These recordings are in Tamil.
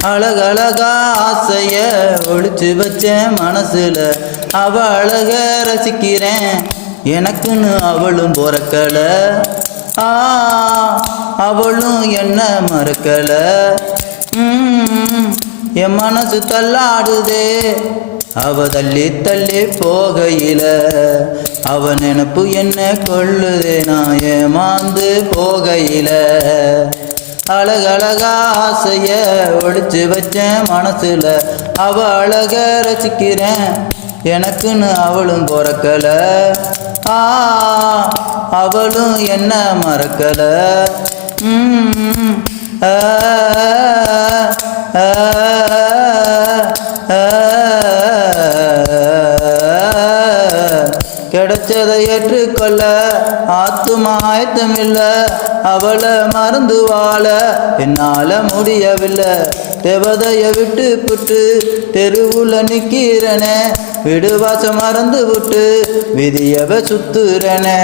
அழகழகா ஆசைய ஒழிச்சு வச்சேன் மனசுல, அவ அழக ரசிக்கிறேன், எனக்குன்னு அவளும் பொறக்கல. அவளும் என்ன மறக்கல. என் மனசு தள்ளாடுதே அவ தள்ளி தள்ளி போகையில, அவ நினப்பு என்ன கொள்ளுதே நான் ஏமாந்து போகையில. அழகழகா ஆசைய ஒழிச்சு வச்சேன் மனசுல, அவ அழக ரசிக்கிறேன், எனக்குன்னு அவளும் பொறக்கல. அவளும் என்ன மறக்கல. கிடைச்சதை ஏற்றுக்கொள்ள ஆத்துமாயத்தமில்ல, அவளை மறந்து வாழ என்னால முடியவில்லை. தேவதைய விட்டு புட்டு தெருவுல நிக்கிறனே, விடுவாசம் மறந்து விட்டு விதியவ சுத்துறனே.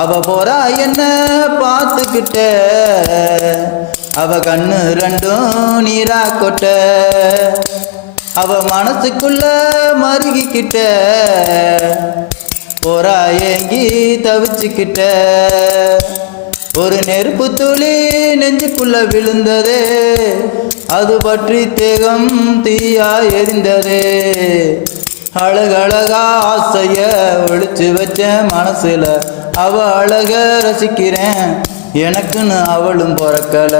அவ போறா என்ன பார்த்துக்கிட்ட, அவ கண்ணு ரெண்டும் நீரா கொட்ட, அவ மனசுக்குள்ள மருகிக்கிட்ட, போறா ஏங்கி தவிச்சுக்கிட்ட. ஒரு நெருப்பு துளி நெஞ்சுக்குள்ள விழுந்ததே, அது பற்றி தேகம் தீயா எரிந்ததே. அழகழகா ஆசைய ஒழிச்சு வச்ச மனசுல, அவ அழக ரசிக்கிறேன், எனக்குன்னு அவளும் பொறக்கல.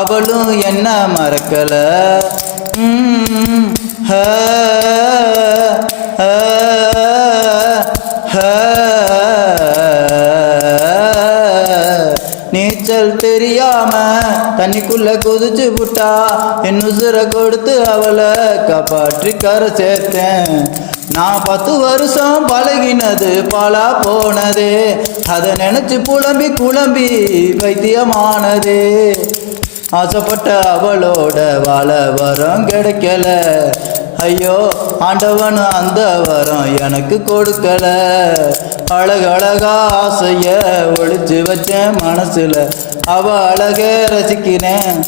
அவளும் என்ன மறக்கல. நீச்சல் தெரியாம தண்ணிக்குள்ள குதிச்சு புட்டா, என் உசுரை கொடுத்து அவளை காப்பாற்றி கரை சேர்த்தேன். நான் 10 வருஷம் பழகினது பாலா போனதே, அதை நினைச்சு புலம்பி குழம்பி வைத்தியமானதே. ஆசைப்பட்ட அவளோட வாழ வரம் கிடைக்கல, ஐயோ ஆண்டவன் அந்த வரம் எனக்கு கொடுக்கல. அழகழகா ஆசைய ஒழிச்சு வச்சேன் மனசுல, அவ அழக ரசிக்கிறேன்,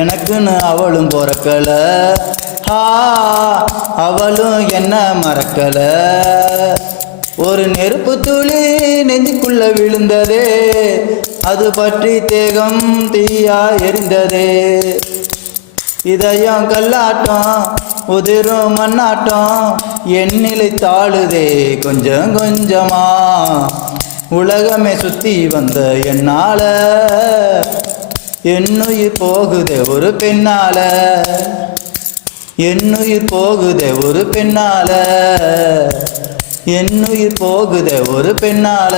எனக்குன்னு அவளும் பொறக்கல. அவளும் என்ன மறக்கல. ஒரு நெருப்பு துளி நெஞ்சுக்குள்ள விழுந்ததே, அது பற்றி தேகம் தீயா எரிந்ததே. இதயம் கல்லாட்டம் உதிரும் மண்ணாட்டம், எண்ணிலை தாழுதே கொஞ்சம் கொஞ்சமா. உலகமே சுத்தி வந்த என்னால, என்னுயிர் போகுதே ஒரு பெண்ணால, என்னுயிர் போகுதே ஒரு பெண்ணால, என்னுயிர் போகுதே ஒரு பெண்ணால.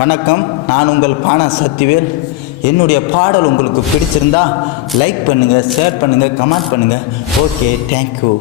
வணக்கம், நான் உங்கள் பானா சக்திவேல். என்னுடைய பாடல் உங்களுக்கு பிடிச்சிருந்தா லைக் பண்ணுங்கள், ஷேர் பண்ணுங்கள், கமெண்ட் பண்ணுங்கள். Okay, thank you.